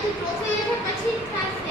પછી થશે